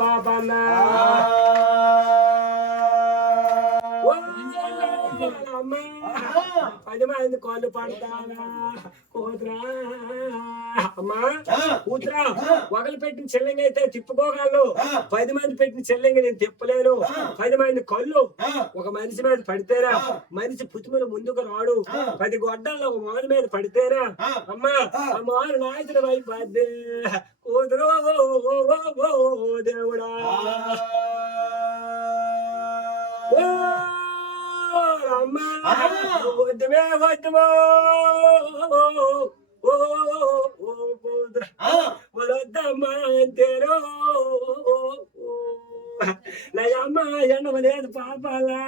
పాపన్న పది మంది కాళ్ళు పడతానా కూతురా అమ్మా కూతురా ఒకరు పెట్టిన చెల్లింగ అయితే తిప్పుకోగలను 10 మంది పెట్టిన చెల్లింగ నేను తిప్పలేను 10 మంది కళ్ళు ఒక మనిషి మీద పడితేరా మనిషి పుట్టుమల ముందుకు రాడు 10 గొడ్డల్లో ఒక మాను మీద పడితేరా అమ్మా ఆ మాను నాయకుడు అయిపోద్ది కూతురు దేవుడా అమ్మా వద్దుమే వద్దుమో వద్దమ్మా అంతేరో నయమ్మ ఎండమ లేదు పాపాలా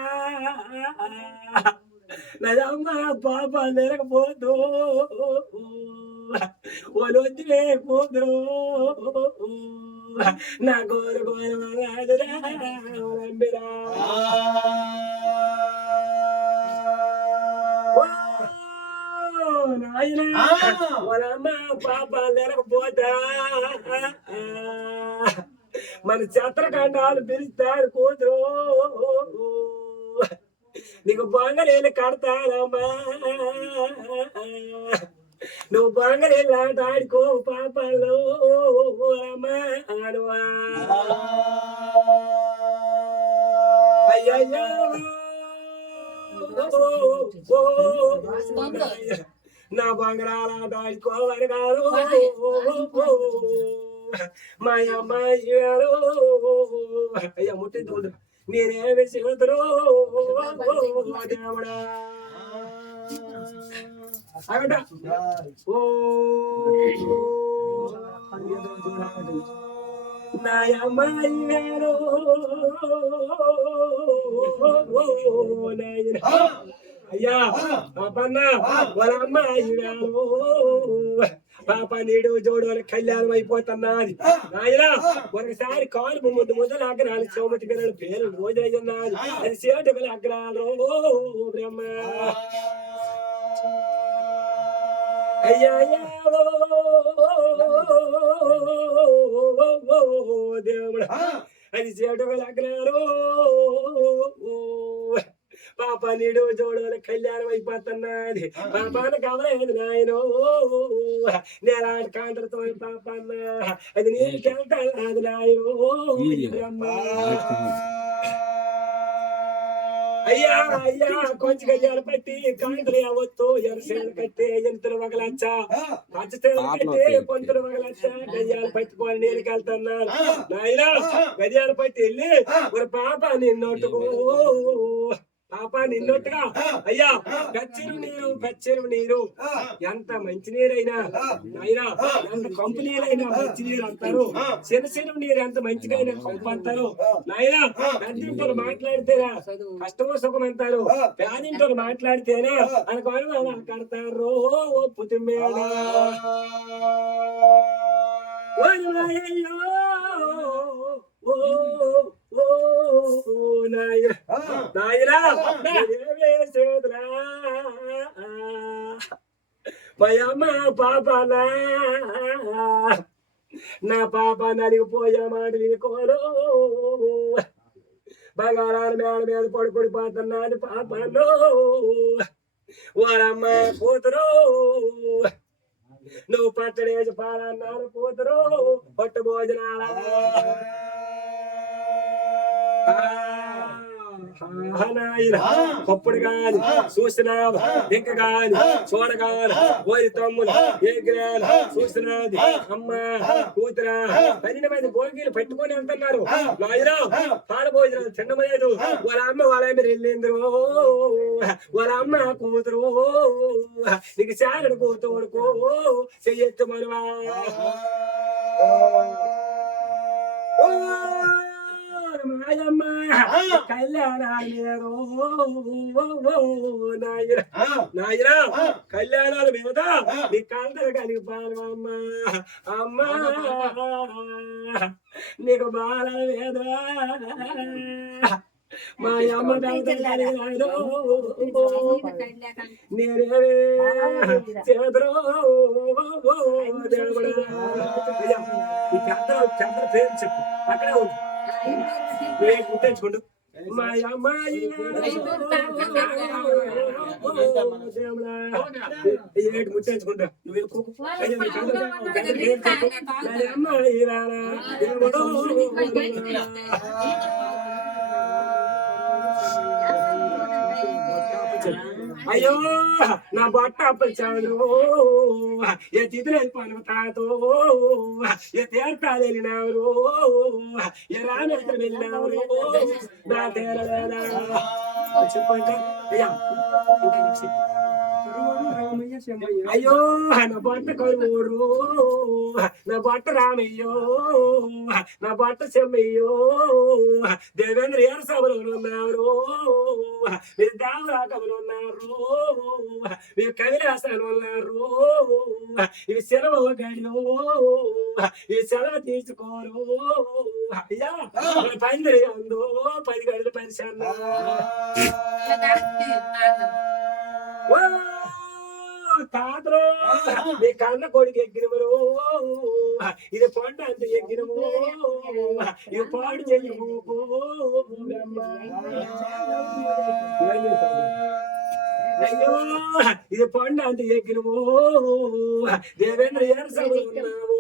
నయమ్మ పాప లేకపోతూ వద్దులే కూతురు నా గోరు గోరమరాదురా నాయనా వాళ్ళమ్మ పాప లేకపోతా మన చిత్రకాండాలు పిలుస్తారు కూతురు నీకు బంగారేళ్ళు కడతానమ్మా నువ్వు బంగారేళ్ళు ఆట ఆడుకో పాపాలు అమ్మా అనువా అయ్యయ్యో నా బంగారాల ఆట ఆడుకోవాలి కాదు మా అమ్మాయి అయ్యా ముట్టి తోడు నేనేమి చేతురు దేవుడా అగట ఓ నా అమ్మాయి వేరు అయ్యా పాపన్న వాళ్ళ అమ్మాయి వేరు పాప నీడు జోడు కళ్యాణం అయిపోతున్నది ఆయన ఒకసారి కాలు ముద్దలు అగ్రాలు సోమతి పిల్లల పేరు రోజు అయ్యున్నది అది సేటు పిల్ల అగ్రాలు బ్రహ్మ అయ్యా దేవుడు అది సేటు పిల్ల అగ్రాలు పాప నీడు జోడు కళ్యాణం అయిపోతున్నది పాపాన కవలేదు నాయనో నేలాంటి కాంటలతో పాపన్న అది నీకెళ్తాను అది నాయనో అయ్యా అయ్యా కొంచెం గయ్యాలు పట్టి కాంటలు అవత్తు ఎరసేలు కట్టి ఎంతలు వగలచ్చ పచ్చలు కట్టి పొంతులు వగలచ్చ గయ్యాలు పట్టుకొని నీళ్ళకెళ్తున్నాను నాయన గయ్యాలు పట్టి వెళ్ళి ఒక పాప నిన్నోటుకో పాప నిన్నట్టుగా అయ్యా పచ్చెరు నీరు ఎంత మంచి నీరైనా అయినా ఎంత కంపు నీరైనా మంచి నీరు అంటారు చెరువు నీరు ఎంత మంచిగా కంపు అంటారు నాయనా పెద్దింటో మాట్లాడితేరా కష్టమో సుఖం అంటారు పేదింటో మాట్లాడితేనే అనుకోని కడతారు పుతిమేడ మయమ్మ పాపనా నా పాప నలిగిపోయే మాటలు వినుకోను బంగారాల మేడ మీద పడుకొడిపోతున్నాను పాపను వారమ్మ కూతురు నువ్వు పట్టడేసి పాలన్నాను కూతురు పట్టు భోజనాల కొప్పుడు గాని చూసినావు ఇంక గాని చూడగాని ఓరి తమ్ముడు ఏ గ్రాలు చూసినది అమ్మ కూతురా 12 మంది భోగిలు పెట్టుకొని వెళ్తున్నారు నాయనా పాల భోజనాలు తినలేదు వాళ్ళ అమ్మ వాళ్ళ మీద వెళ్ళిందరు వాళ్ళ అమ్మ కూతురు నీకు చాలడు కూతురుకో చెయ్యెత్తు మనవా మాయమ్మ కళ్యాణాలు నాయనా కళ్యాణాల మీద నీ కాంతలు కలిగిపోను అమ్మా అమ్మా నీకు బాల మీద మా అమ్మ నేనేవే చేదరో దేవుడా ఈ చంద్ర పేరు చెప్పు అక్కడే ఉంది గుర్తించుకోండు మా అమ్మాయి ఏడు ముట్టించుకుంటా అమ్మాయి అయ్యో నా బట్ట అప్పచాడు ఏ తిథులు పనుతాతో ఏ తీర్థాలు వెళ్ళినారు ఏ రామేశ్వరం వెళ్ళినారు నా తేరలేదా చెప్పండి అయ్యా అయ్యో నా బట్ట కరువురు నా బట్ట రామయ్యో నా బట్ట చెమ్మయ్యో దేవేంద్ర ఏరు సభలో ఉన్నారు మీరు దావరాకములు ఉన్నారు మీరు కవిలాసాలు ఉన్నారు ఇవి సెలవు గడిలో ఇవి సెలవు తీసుకోరు అయ్యా పందిరి ఉందో 10 గడులు పరిశాన్న తాతరు నీ కన్న కొడుకు ఎగ్గినమురు ఇది పంట అంత ఎగ్గినము ఇది పాడు చెయ్యము అయ్యో ఇది పంట అంత ఎగ్గినము దేవేంద్ర ఏరు సభలు ఉన్నావు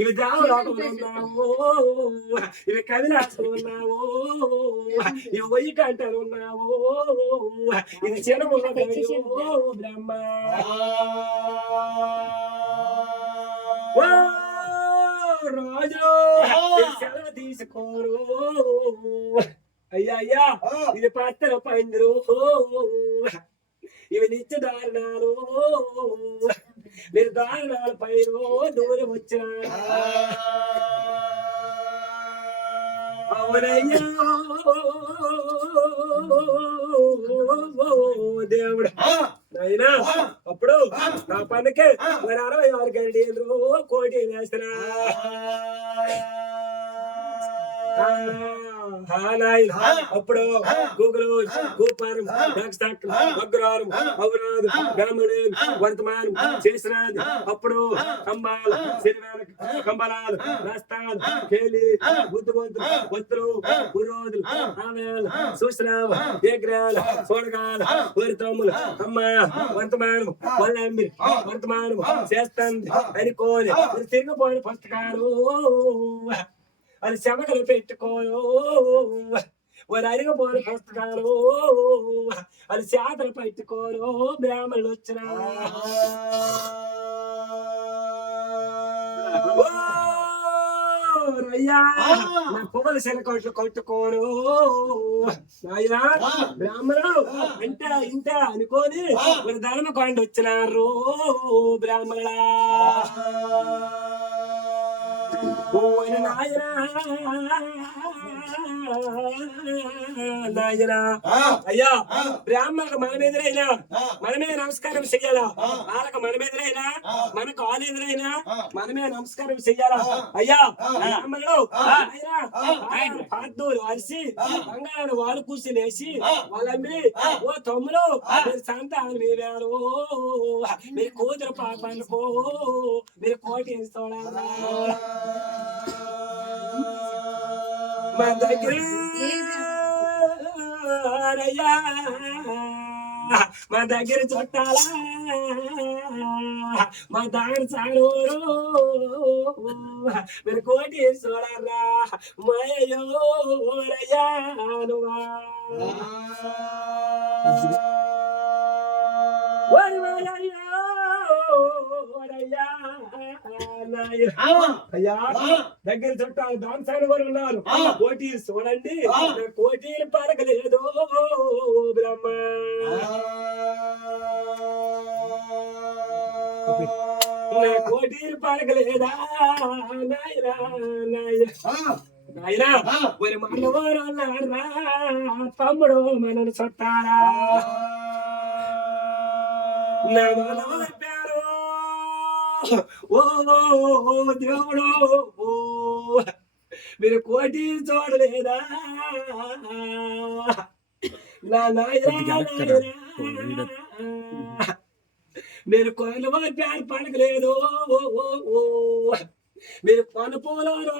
ఇవి దావరాకములు ఉన్నావు ఇవి కవిలాసులు ఉన్నావు ఇవి వయ్యి కంటలు ఉన్నావు ఇది చిన్నము బ్రహ్మ రాజు సెలవు తీసుకోరు అయ్యా అయ్యా ఇది పత్తల పందిరు ఇవి నిత్య దారుణాలు మీరు దారుణాల పైన దూరం వచ్చా అవునయ్యా దేవుడు అయినా అప్పుడు నా పనికి మరి 66 గంటలు కోటి వేస్తున్నా అప్పుడు గూగుల్ గోపారం అగ్రహారం అవరాదు బ్రాహ్మణు వర్తమానం చేసినది అప్పుడు కంబాల శరీరానికి కంబలాలు రాస్తాలు కేలి బుద్ధిమంతులు భక్తులు పురోధులు ఆమెలు సూచనాలు విగ్రహాలు చూడగాలు వరితమ్ములు అమ్మ వర్తమానం వల్లమ్మి వర్తమానం చేస్తుంది అనుకోని తిరిగిపోయిన పుస్తకాలు అది చెమకలు పెట్టుకోను వారు అరిగిపోయిన పుస్తకాలు అది చేతలు పెట్టుకోను బ్రాహ్మణులు వచ్చిన అయ్యా నా పొగలు శనకొట్లు కొట్టుకోను అయ్యా బ్రాహ్మణులు అంటే ఇంత అనుకోని మరి ధర్మకొండ వచ్చినారు బ్రాహ్మణులా నాయనా అయ్యా బ్రాహ్మణులకు మనం ఎదురైనా మనమే నమస్కారం చెయ్యాలా వాళ్ళకి మనం ఎదురైనా మన కాలు ఎదురైనా మనమే నమస్కారం చెయ్యాలా అయ్యా బ్రాహ్మణులు పాద్దూరు అరిసి బంగారు వాళ్ళు కూర్చునేసి వాళ్ళందరి ఓ తమ్ముడు మీరు సంతానం వేవారు మీరు కూతురు పాప అనుకో మీరు కోటి వేసుకోవాలా మా దగ్గర మా దగ్గర చుట్టాలా మా దాని సాడోరు మీరు కోటి చూడరా మయోరయ్యా అయ్యా దగ్గర చుట్టాలు దాంసాలు వారు ఉన్నారు కోటి చూడండి కోటీలు పలకలేదు బ్రహ్మ కోటీలు పలకలేదా నాయనా నాయనా మరి మనవారు అన్నారా తమ్ముడు మనను చుట్టారా నా మనవారు ఓ దేవుడు మీరు కోటి చూడలేదా నా నాయనా మీరు కోయిల పేరు పడకలేదు మీరు పనుపోలో